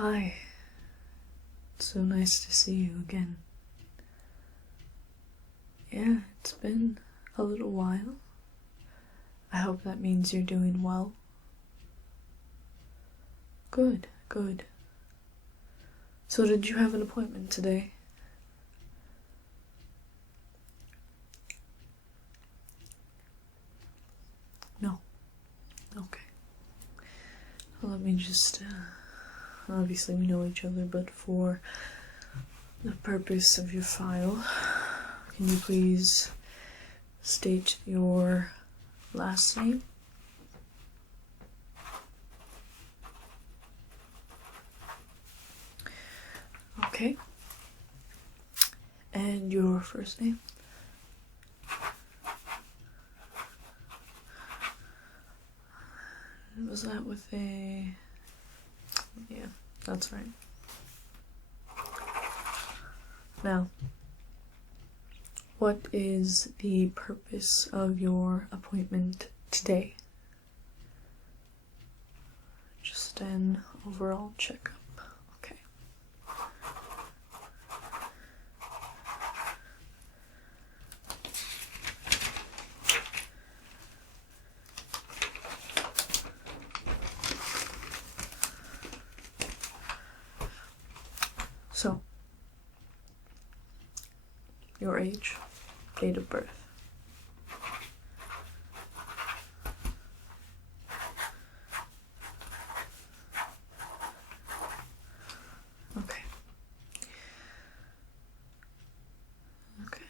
Hi. It's so nice to see you again. Yeah, it's been a little while. I hope that means you're doing well. Good, good. So did you have an appointment today? No. Okay. Well, let me just, obviously we know each other, but for the purpose of your file, can you please state your last name? Okay. And your first name? Was that with a... Yeah, that's right. Now, what is the purpose of your appointment today? Just an overall checkup. Okay. So, your age, date of birth. Okay. Okay.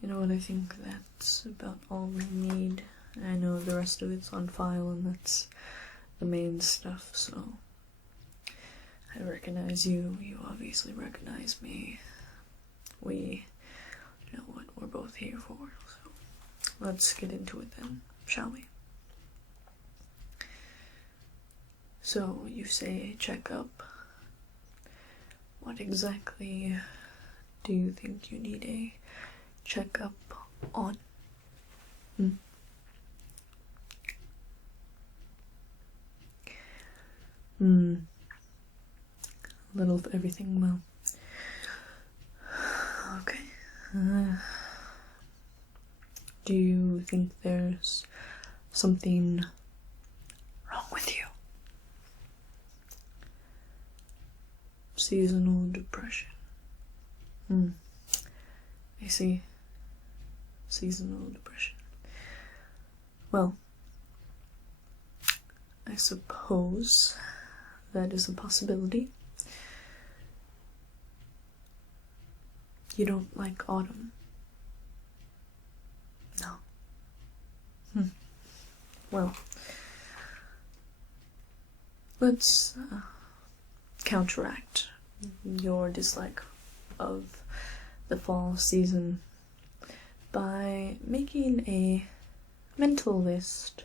You know what, I think that's about all we need. I know the rest of it's on file and that's the main stuff, so I recognize you, you obviously recognize me. We know what we're both here for, so let's get into it then, shall we? So, you say checkup. What exactly do you think you need a checkup on? A little of everything, well. Okay. Do you think there's something wrong with you? Seasonal depression. I see. Seasonal depression. Well, I suppose that is a possibility. You don't like autumn? No. Well, let's counteract your dislike of the fall season by making a mental list.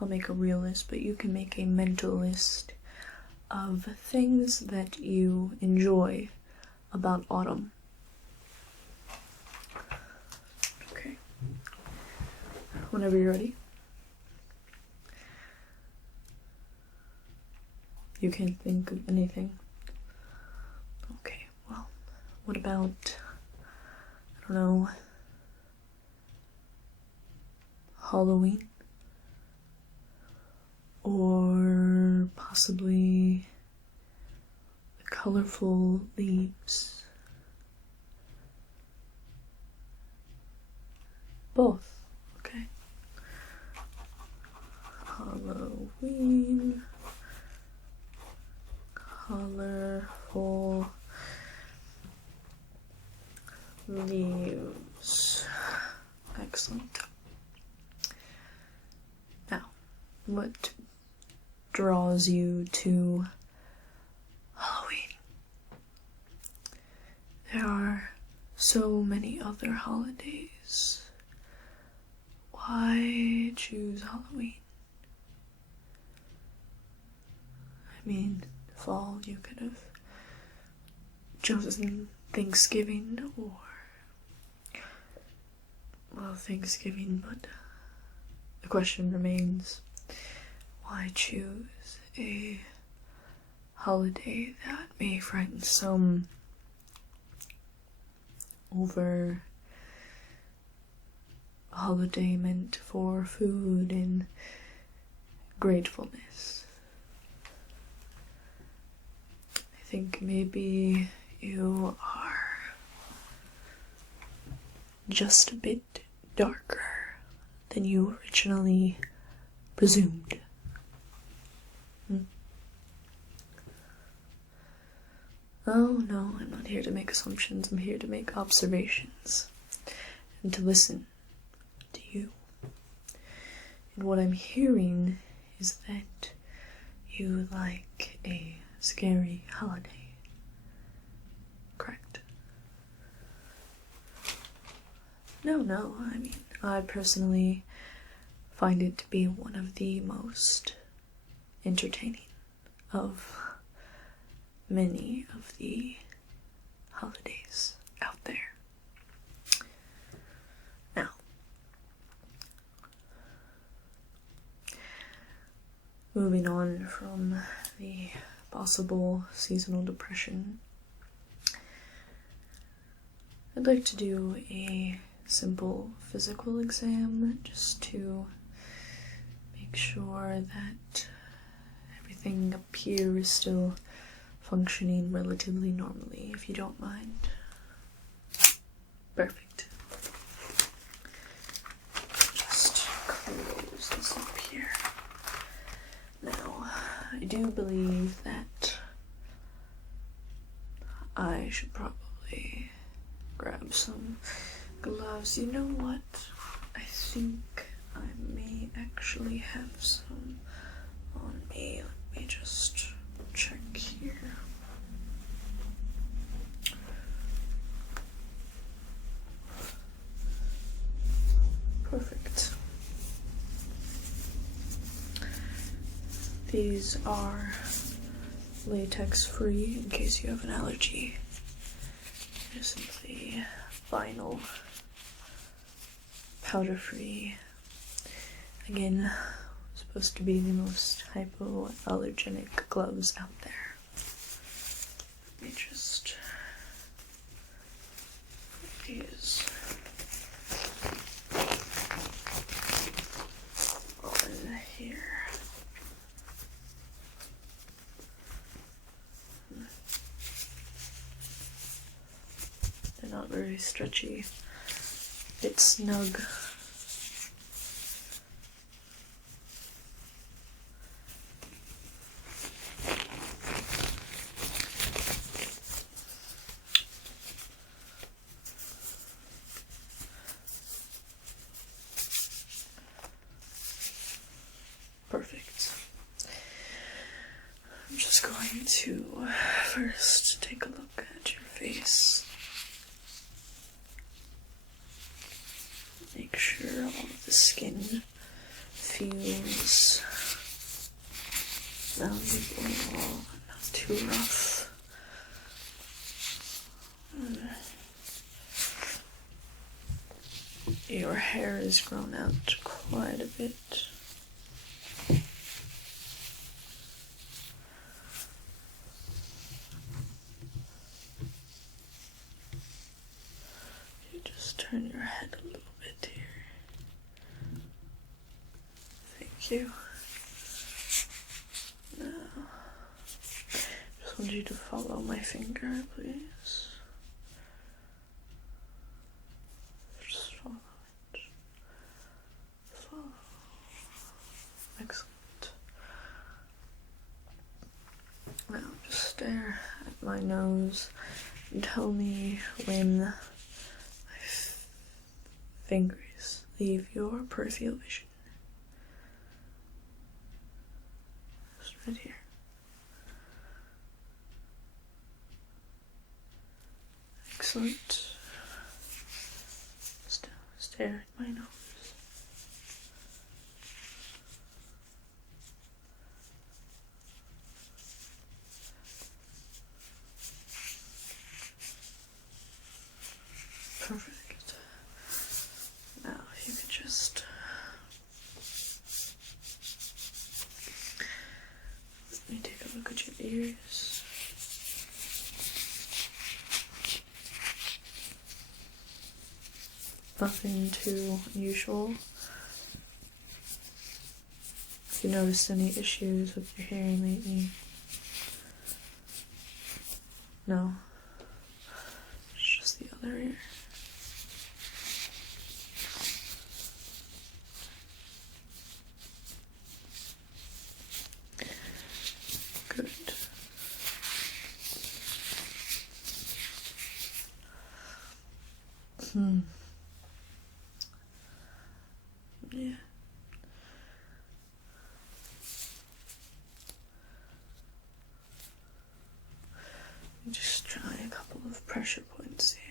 I'll make a real list, but you can make a mental list of things that you enjoy about autumn. Okay. Whenever you're ready. You can't think of anything. Okay, well, what about, I don't know, Halloween? Or possibly the colorful leaves? Both, okay. Halloween, colorful leaves. Excellent. Now, what draws you to Halloween? There are so many other holidays. Why choose Halloween? I mean, fall, you could have chosen Thanksgiving or, well, Thanksgiving, but the question remains, why choose a holiday that may frighten some over a holiday meant for food and gratefulness? I think maybe you are just a bit darker than you originally presumed. Oh no, I'm not here to make assumptions. I'm here to make observations and to listen to you. And what I'm hearing is that you like a scary holiday. Correct? No, I mean, I personally find it to be one of the most entertaining of many of the holidays out there. Now, moving on from the possible seasonal depression, I'd like to do a simple physical exam just to make sure that everything up here is still functioning relatively normally, if you don't mind. Perfect. Just close this up here. Now, I do believe that I should probably grab some gloves. You know what? I think I may actually have some on me. Let me just check here. Perfect. These are latex free in case you have an allergy. They're simply vinyl, powder free. Again, supposed to be the most hypoallergenic gloves out there. Let me just put these on here. They're not very stretchy. Bit snug. Perfect. I'm just going to first take a look at your face. Make sure all of the skin feels malleable, not too rough. Your hair has grown out quite a bit. You just turn your head a little bit here. Thank you. Now, just want you to follow my finger, please. Just follow it. Follow. Excellent. Now, just stare at my nose and tell me when my fingers leave your peripheral vision. Just right here. Excellent. Still stare at my nose. Perfect. Now, if you could just ears. Nothing too unusual. If you noticed any issues with your hearing lately. No. It's just the other ear. Good. Yeah. Just try a couple of pressure points here.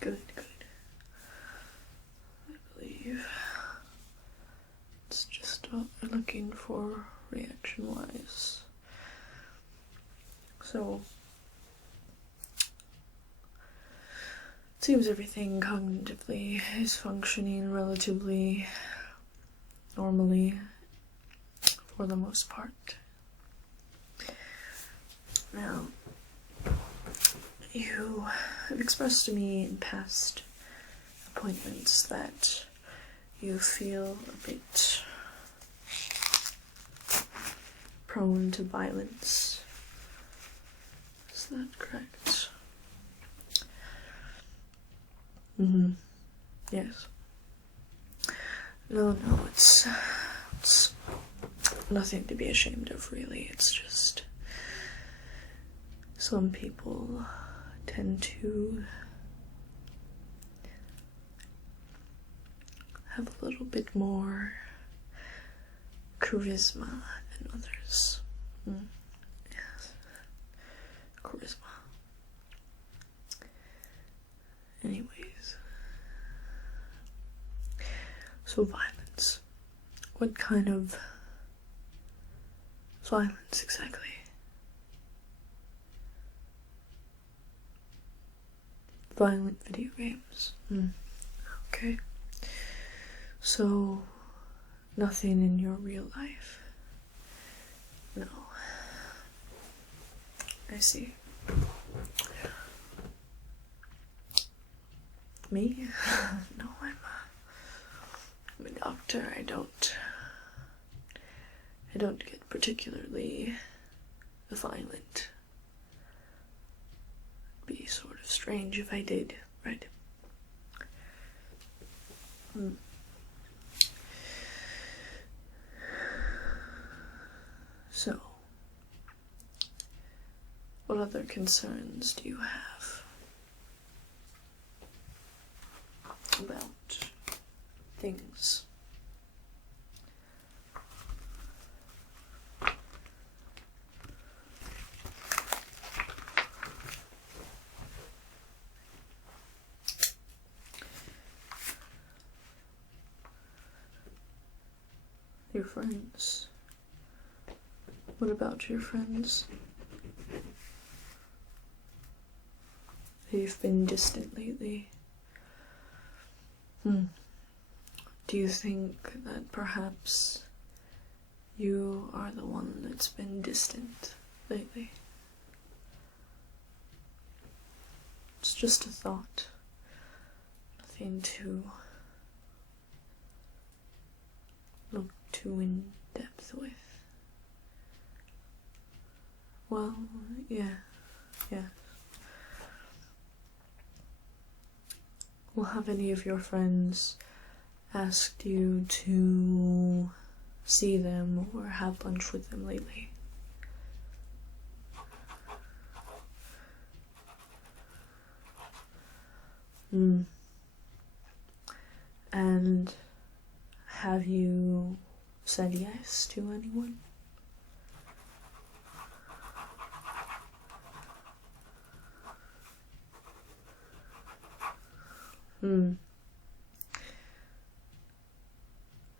Good, good. I believe it's just what we're looking for reaction-wise. So, it seems everything cognitively is functioning relatively normally for the most part. Now, you have expressed to me in past appointments that you feel a bit prone to violence. Is that correct? Yes. No, it's nothing to be ashamed of, really. It's just some people tend to have a little bit more charisma than others. Yes. Charisma. Anyways. So violence. What kind of violence exactly? Violent video games. Okay. So, nothing in your real life? No. I see. Me? No, I'm a doctor. I don't get particularly violent. It'd be sort of strange if I did, right? So, what other concerns do you have about things? Your friends. What about your friends? They've been distant lately. Do you think that perhaps you are the one that's been distant lately? It's just a thought. Nothing to look too in depth with. Well, yeah. Well, have any of your friends asked you to see them or have lunch with them lately? And have you said yes to anyone?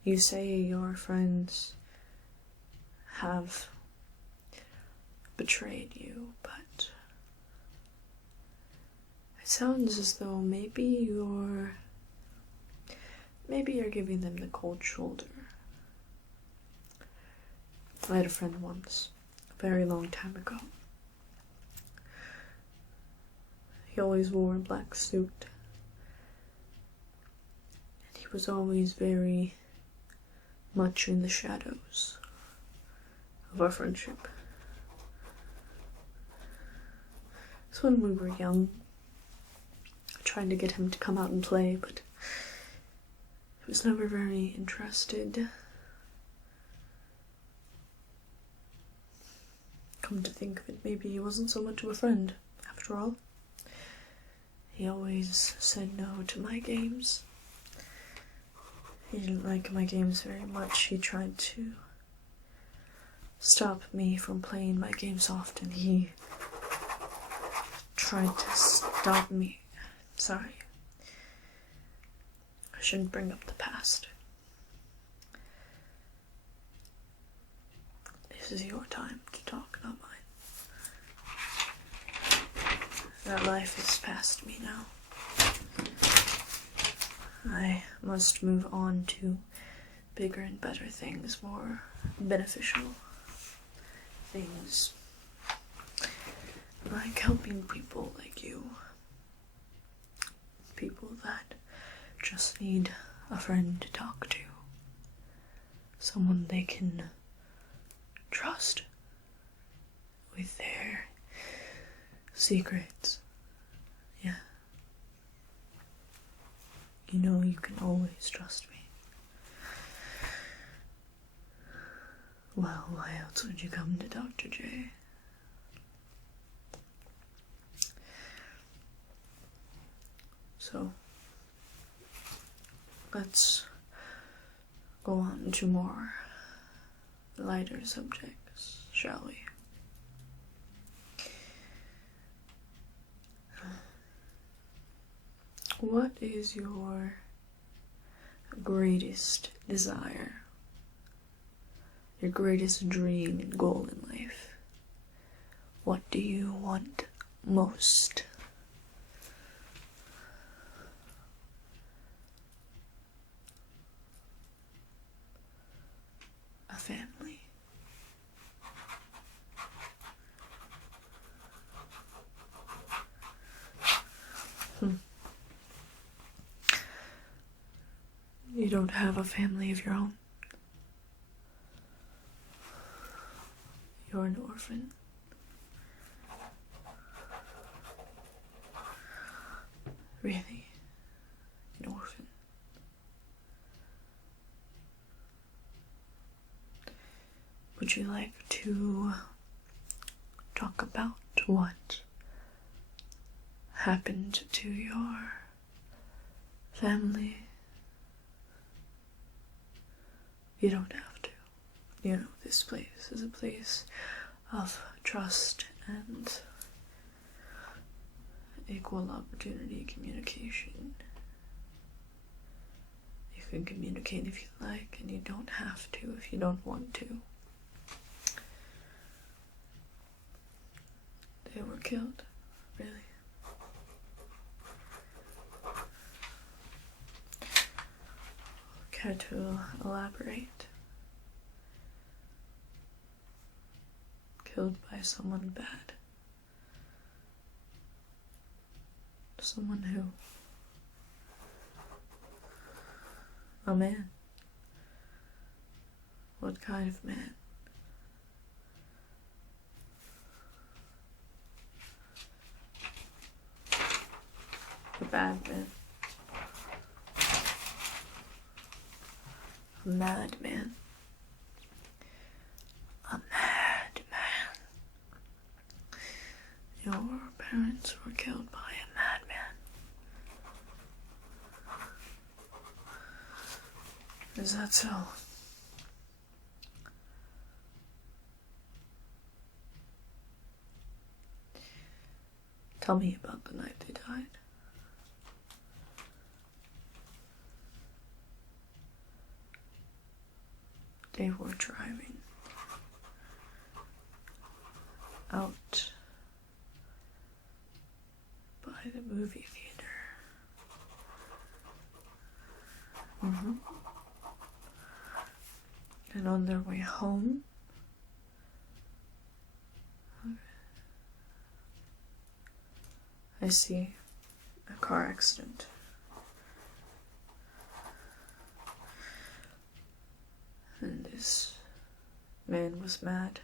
You say your friends have betrayed you, but it sounds as though maybe you're giving them the cold shoulder. I had a friend once, a very long time ago. He always wore a black suit. And he was always very much in the shadows of our friendship. So when we were young, I tried to get him to come out and play, but he was never very interested. Come to think of it, maybe he wasn't so much of a friend, after all. He always said no to my games. He didn't like my games very much. He tried to stop me from playing my games often. He tried to stop me. Sorry. I shouldn't bring up the past. This is your time to talk, not mine. That life is past me now. I must move on to bigger and better things, more beneficial things. Like helping people like you. People that just need a friend to talk to. Someone they can trust with their secrets. Yeah. You know you can always trust me. Well, why else would you come to Dr. J? So, let's go on to more lighter subjects, shall we? What is your greatest desire? Your greatest dream and goal in life? What do you want most? A family. You don't have a family of your own. You're an orphan. Really? An orphan? Would you like to talk about what happened to your family? You don't have to. You know, this place is a place of trust and equal opportunity communication. You can communicate if you like, and you don't have to if you don't want to. They were killed, really. Care to elaborate? Killed by someone bad. Someone who? A man. What kind of man? A bad man. A madman. A madman. Your parents were killed by a madman. Is that so? Tell me about the night they died. They were driving out by the movie theater. And on their way home, I see a car accident. And this man was mad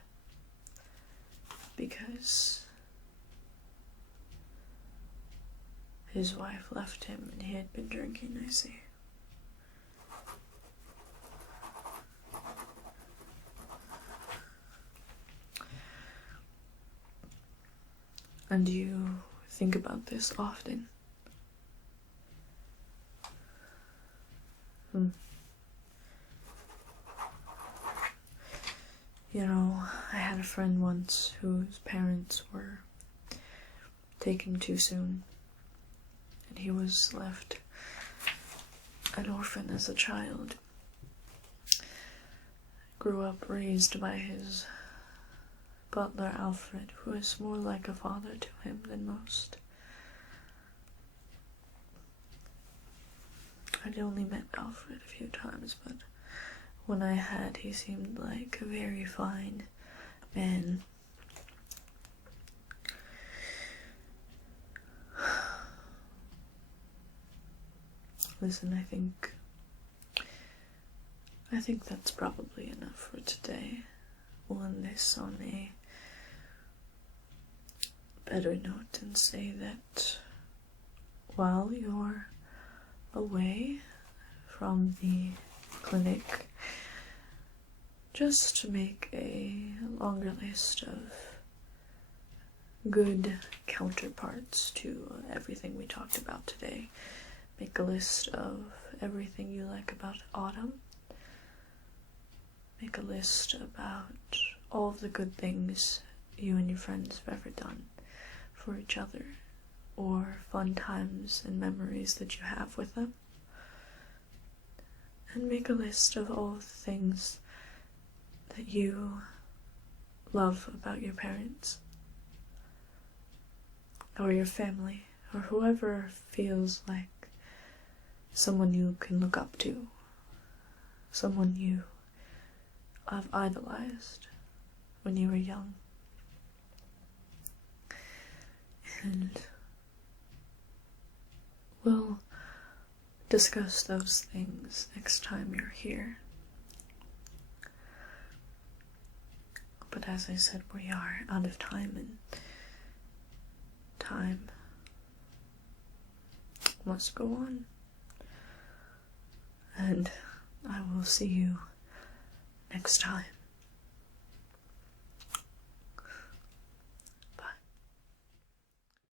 because his wife left him and he had been drinking, I see. And you think about this often? You know, I had a friend once whose parents were taken too soon, and he was left an orphan as a child. Grew up raised by his butler Alfred, who is more like a father to him than most. I'd only met Alfred a few times, but when I had, he seemed like a very fine man. Listen, I think that's probably enough for today. We'll end this on a better note and say that while you're away from the clinic, just make a longer list of good counterparts to everything we talked about today. Make a list of everything you like about autumn. Make a list about all of the good things you and your friends have ever done for each other, or fun times and memories that you have with them. And make a list of all of the things that you love about your parents, or your family, or whoever feels like someone you can look up to, someone you have idolized when you were young. And we'll discuss those things next time you're here. But as I said, we are out of time, and time must go on. And I will see you next time.